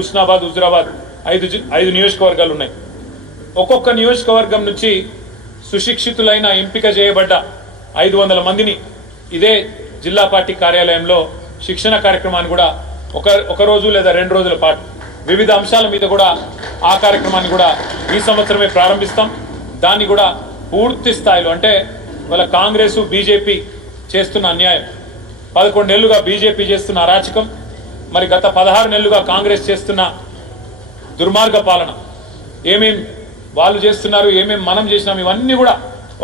ఉస్నాబాద్ హుజురాబాద్ ఐదు నియోజకవర్గాలు ఉన్నాయి. ఒక్కొక్క నియోజకవర్గం నుంచి సుశిక్షితులైన ఎంపిక చేయబడ్డ 500 మందిని ఇదే జిల్లా పార్టీ కార్యాలయంలో శిక్షణ కార్యక్రమాన్ని కూడా ఒక రోజు లేదా 2 రోజుల పాటు వివిధ అంశాల మీద కూడా ఆ కార్యక్రమాన్ని కూడా ఈ సంవత్సరమే ప్రారంభిస్తాం. దాన్ని కూడా పూర్తి స్థాయిలో అంటే వాళ్ళ కాంగ్రెస్ బీజేపీ చేస్తున్న అన్యాయం, 11 నెలలుగా బీజేపీ చేస్తున్న అరాచకం, మరి గత 16 నెలలుగా కాంగ్రెస్ చేస్తున్న దుర్మార్గ పాలన, ఏమేం వాళ్ళు చేస్తున్నారు, ఏమేం మనం చేసినాం, ఇవన్నీ కూడా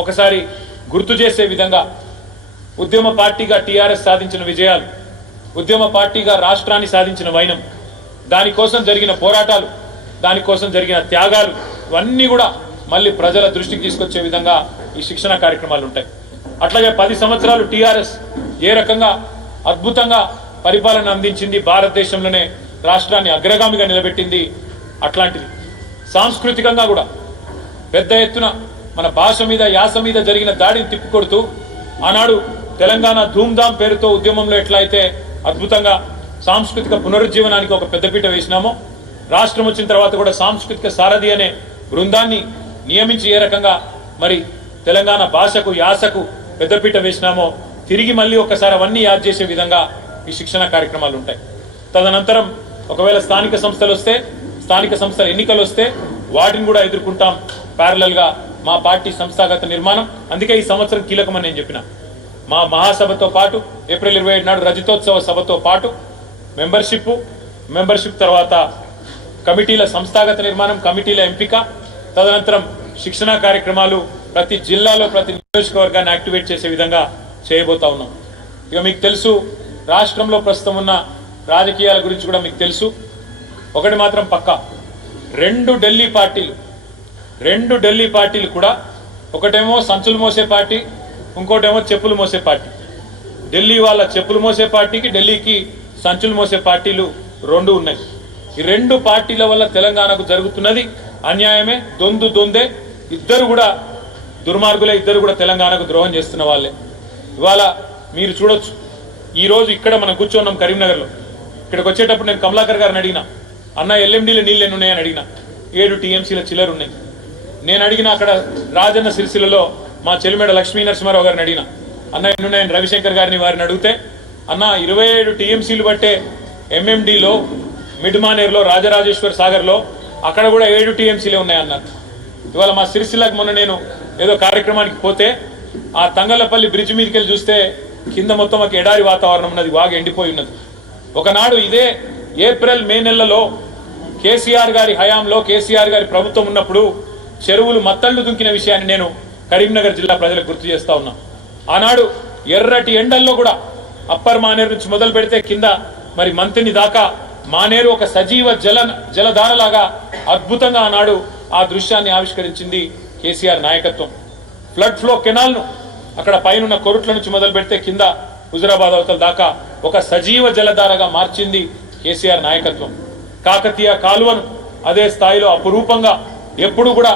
ఒకసారి గుర్తు చేసే విధంగా ఉద్యమ పార్టీగా టీఆర్ఎస్ సాధించిన విజయాలు, ఉద్యమ పార్టీగా రాష్ట్రాన్ని సాధించిన వైనం, దానికోసం జరిగిన పోరాటాలు, దానికోసం జరిగిన త్యాగాలు, ఇవన్నీ కూడా మళ్ళీ ప్రజల దృష్టికి తీసుకొచ్చే విధంగా ఈ శిక్షణ కార్యక్రమాలు ఉంటాయి. అట్లాగే 10 సంవత్సరాలు టీఆర్ఎస్ ఏ రకంగా అద్భుతంగా పరిపాలన అందించింది, భారతదేశంలోనే రాష్ట్రాన్ని అగ్రగామిగా నిలబెట్టింది, అట్లాంటిది సాంస్కృతికంగా కూడా పెద్ద ఎత్తున మన భాష మీద యాస మీద జరిగిన దాడిని తిప్పికొడుతూ ఆనాడు తెలంగాణ ధూమ్ధాం పేరుతో ఉద్యమంలో ఎట్లా అయితే అద్భుతంగా సాంస్కృతిక పునరుజ్జీవనానికి ఒక పెద్దపీట వేసినామో, రాష్ట్రం వచ్చిన తర్వాత కూడా సాంస్కృతిక సారథి అనే బృందాన్ని నియమించి ఏ రకంగా మరి తెలంగాణ భాషకు యాసకు పెద్దపీట వేసినామో, తిరిగి మళ్ళీ ఒకసారి అవన్నీ యాద్ చేసే విధంగా ఈ శిక్షణ కార్యక్రమాలు ఉంటాయి. తదనంతరం ఒకవేళ స్థానిక సంస్థలు వస్తే, స్థానిక సంస్థల ఎన్నికలు వస్తే వాటిని కూడా ఎదుర్కొంటాం ప్యారలల్ గా మా పార్టీ సంస్థాగత నిర్మాణం. అందుకే ఈ సంవత్సరం కీలకమని నేను చెప్పిన, మా మహాసభతో పాటు ఏప్రిల్ 27 నాడు రజతోత్సవ సభతో పాటు మెంబర్షిప్ తర్వాత కమిటీల సంస్థాగత నిర్మాణం, కమిటీల ఎంపిక, తదనంతరం శిక్షణ కార్యక్రమాలు ప్రతి జిల్లాలో ప్రతి నియోజకవర్గాన్ని యాక్టివేట్ చేసే విధంగా చేయబోతా ఉన్నాం. ఇక మీకు తెలుసు, రాష్ట్రంలో ప్రస్తుతం ఉన్న రాజకీయాల గురించి కూడా మీకు తెలుసు. ఒకటి మాత్రం పక్కా, రెండు ఢిల్లీ పార్టీలు కూడా, ఒకటేమో సంచులు మోసే పార్టీ, ఇంకోటేమో చెప్పులు మోసే పార్టీ. ఢిల్లీ వాళ్ళ చెప్పులు మోసే పార్టీకి, ఢిల్లీకి సంచులు మోసే పార్టీలు రెండు ఉన్నాయి. ఈ రెండు పార్టీల వల్ల తెలంగాణకు జరుగుతున్నది అన్యాయమే, దొందే. ఇద్దరు కూడా దుర్మార్గులే, ఇద్దరు కూడా తెలంగాణకు ద్రోహం చేస్తున్న వాళ్ళే. ఇవాళ మీరు చూడొచ్చు, ఈ రోజు ఇక్కడ మనం కూర్చున్నాం కరీంనగర్లో. ఇక్కడికి వచ్చేటప్పుడు నేను కమలాకర్ గారిని అడిగిన, అన్న ఎల్ఎండీలో నీళ్ళు ఎన్ని ఉన్నాయని అడిగిన. 7 టీఎంసీల చిల్లర ఉన్నాయి. నేను అడిగిన అక్కడ రాజన్న సిరిసిల్లలో మా చెలిమేడ లక్ష్మీ నరసింహారావు గారిని అడిగిన, అన్న ఎన్నున్నాయని రవిశంకర్ గారిని వారిని అడిగితే, అన్న 27 టీఎంసీలు బట్టే ఎంఎండీలో మిడ్ మానేర్లో రాజరాజేశ్వర్ సాగర్లో అక్కడ కూడా 7 టీఎంసీలే ఉన్నాయన్నారు. ఇవాళ మా సిరిసిల్లకు మొన్న నేను ఏదో కార్యక్రమానికి పోతే ఆ తంగళ్లపల్లి బ్రిడ్జ్ మీదకి వెళ్ళి చూస్తే కింద మొత్తం ఒక ఎడారి వాతావరణం ఉన్నది, బాగా ఎండిపోయి ఉన్నది. ఒకనాడు ఇదే ఏప్రిల్ మే నెలలో కేసీఆర్ గారి హయాంలో, కేసీఆర్ గారి ప్రభుత్వం ఉన్నప్పుడు చెరువులు మత్తళ్లు దుంకిన విషయాన్ని నేను కరీంనగర్ జిల్లా ప్రజలకు గుర్తు చేస్తా ఉన్నా. ఆనాడు ఎర్రటి ఎండల్లో కూడా అప్పర్ మానేరు నుంచి మొదలు పెడితే కింద మరి మంత్రిని దాకా మానేరు ఒక సజీవ జలధారలాగా అద్భుతంగా ఆనాడు ఆ దృశ్యాన్ని ఆవిష్కరించింది కేసీఆర్ నాయకత్వం. ఫ్లడ్ ఫ్లో కెనాల్ను అక్కడ పైన కొరుట్ల నుంచి మొదలు పెడితే కింద హుజురాబాద్ అవతల దాకా ఒక సజీవ జలధారగా మార్చింది కేసీఆర్ నాయకత్వం. కాకతీయ కాలువను అదే స్థాయిలో అపురూపంగా ఎప్పుడు కూడా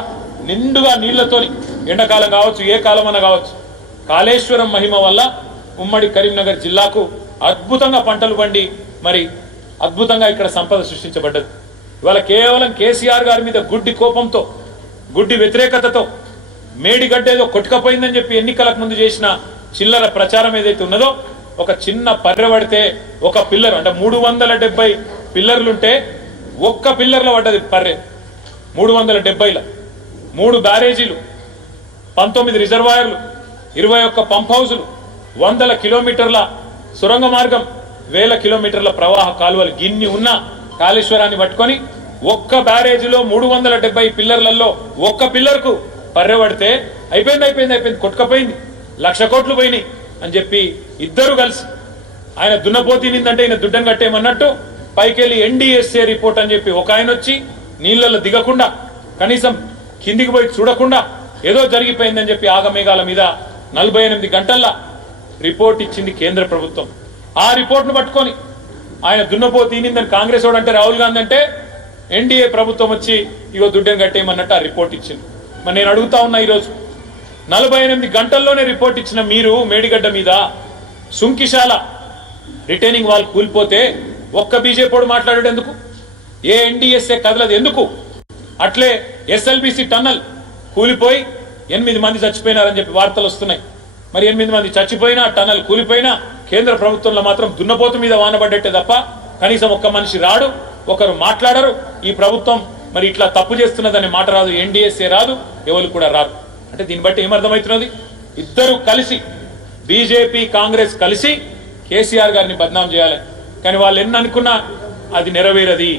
నిండుగా నీళ్లతోని, ఎండాకాలం కావచ్చు ఏ కాలమన్నా కావచ్చు, కాళేశ్వరం మహిమ వల్ల ఉమ్మడి కరీంనగర్ జిల్లాకు అద్భుతంగా పంటలు పండి మరి అద్భుతంగా ఇక్కడ సంపద సృష్టించబడ్డది. ఇవాళ కేవలం కేసీఆర్ గారి మీద గుడ్డి కోపంతో, గుడ్డి వ్యతిరేకతతో మేడిగడ్డ ఏదో కొట్టుకపోయిందని చెప్పి ఎన్నికలకు ముందు చేసిన చిల్లర ప్రచారం ఏదైతే ఉన్నదో, ఒక చిన్న పర్రె పడితే ఒక పిల్లర్ అంటే 370 పిల్లర్లుంటే ఒక్క పిల్లర్లో పడ్డది పర్రె. 370ల 3 బ్యారేజీలు, 19 రిజర్వాయర్లు, 21 పంప్ హౌజులు, 100 కిలోమీటర్ల సొరంగ మార్గం, 1000 కిలోమీటర్ల ప్రవాహ కాలువలు, గిన్ని ఉన్న కాళేశ్వరాన్ని పట్టుకొని ఒక్క బ్యారేజీలో 370 పిల్లర్లలో ఒక్క పిల్లర్కు పర్రె పడితే అయిపోయింది, కొట్టుకపోయింది, 1,00,000 కోట్లు పోయినాయి అని చెప్పి ఇద్దరు కలిసి, ఆయన దున్నపోతినిందంటే ఈయన దుడ్డం కట్టేయమన్నట్టు పైకెళ్ళి NDSA రిపోర్ట్ అని చెప్పి ఒక ఆయన వచ్చి నీళ్లలో దిగకుండా, కనీసం కిందికి పోయి చూడకుండా ఏదో జరిగిపోయిందని చెప్పి ఆగమేఘాల మీద 48 గంటల్లో రిపోర్ట్ ఇచ్చింది కేంద్ర ప్రభుత్వం. ఆ రిపోర్ట్ను పట్టుకొని ఆయన దున్నపోతినిందని కాంగ్రెస్ వాడు అంటే, రాహుల్ గాంధీ అంటే NDA ప్రభుత్వం వచ్చి ఇగో దుడ్డం కట్టేయమన్నట్టు ఆ రిపోర్ట్ ఇచ్చింది. మరి నేను అడుగుతా ఉన్నా, ఈరోజు 48 గంటల్లోనే రిపోర్ట్ ఇచ్చిన మీరు మేడిగడ్డ మీద సుంకిశాల రిటైనింగ్ వాల్ కూలిపోతే ఒక్క బీజేపీ మాట్లాడాడు ఎందుకు? ఏ ఎన్డీఎస్ఏ కదలదు ఎందుకు? అట్లే ఎస్ఎల్బిసి టన్నల్ కూలిపోయి 8 మంది చచ్చిపోయినారని చెప్పి వార్తలు వస్తున్నాయి. మరి 8 మంది చచ్చిపోయినా, టన్నల్ కూలిపోయినా కేంద్ర ప్రభుత్వంలో మాత్రం దున్నపోతు మీద వానబడ్డట్టే తప్ప కనీసం ఒక్క మనిషి రాడు, ఒకరు మాట్లాడరు. ఈ ప్రభుత్వం మరి ఇట్లా తప్పు చేస్తున్నదనే మాట రాదు, ఎన్డీఎస్ఏ రాదు, ఎవరు కూడా రాదు. అంటే దీన్ని బట్టి ఏమర్థమవుతున్నది? ఇద్దరు కలిసి, బీజేపీ కాంగ్రెస్ కలిసి కేసీఆర్ గారిని బద్నాం చేయాలి. కానీ వాళ్ళు ఎన్ని అనుకున్నా అది నెరవేరది.